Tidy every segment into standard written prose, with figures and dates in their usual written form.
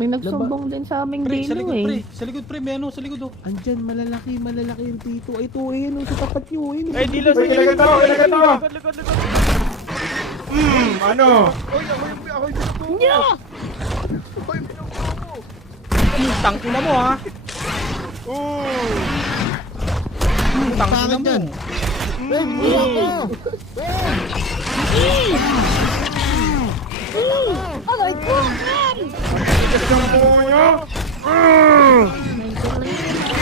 May nagsumbong din sa aming Pre, sa dino likod, pre. eh. Sa likod, pre. May ano, sa likod, oh. Andyan, malalaki yung tito. Ito, ayun, sa tapat nyo. Ayun, Ay, di lang sa Ilagay to, ilagay to. Likod. Ano? Oy, ako yung binubuo. Nya! Ako yung binubuo mo. Tangina mo, ha. Tangina mo. Aray ko! Tigas ng buo nyo.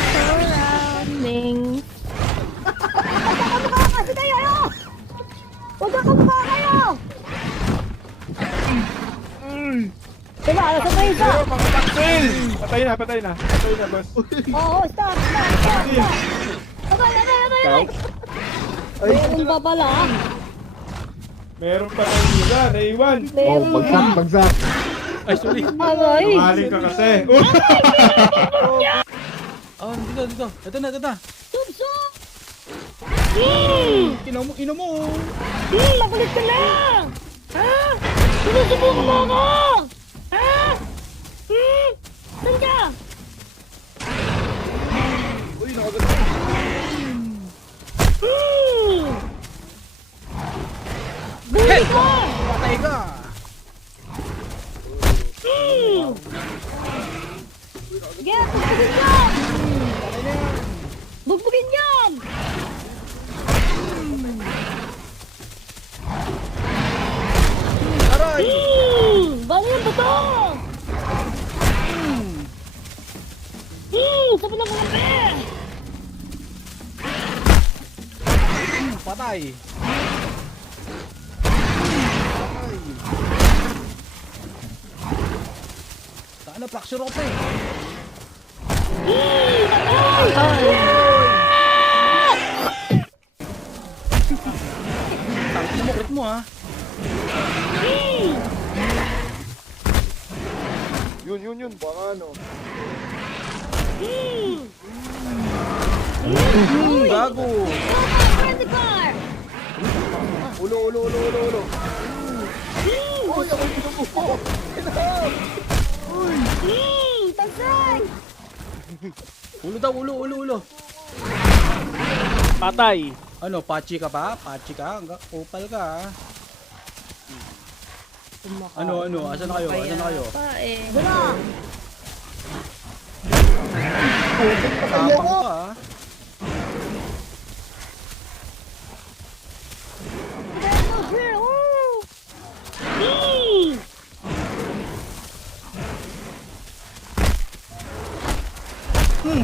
Surroundings. Kasi kayo, ano? Huwag ka kumukha kayo! Diba, nasa pa isa? Mga taksil. Patay na, boss. Oo, stop. Abay. Meron ba pala? Meron pa tayong isa, naiwan. Meron ba? bagsak. Ay, sorry. Abay. Maling ka kasi. Oh, dito. Ito na. Subsub! Ina mo. Makulit ka na! Ha? Sinusubukan mo ako! Ha? Saan ka? Uy, nakaganda. Buli ka! Patay ka. Sige, bugbugin yan! Bugbugin yan! Aray. Bali yung buto! Saan mo na mga pe? Patay. Saan na fracture ako, pre? Tangina mo, crit mo, ha. Yun. Baka ano. Gago. Friendly fire! Ulo. Uy, ako yung binubuo. Tagsay! Ulo. Patay. Ano, pachi ka ba? Pachi ka? Kupal ka, ha? Ano? Asan na kayo? Pa eh. Wala! Tapang ka, ha? There's no here! Woo!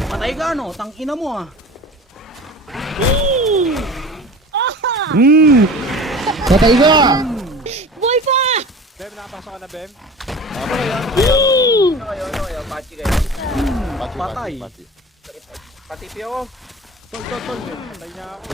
Patay ka, no? Tangina mo, ha? Patay ka! Boy pa! Bem, nakapasok ka na, Bem? Ano kayo? Pati kayo? Patay. Patipi ako. Tol. Patay niya ako.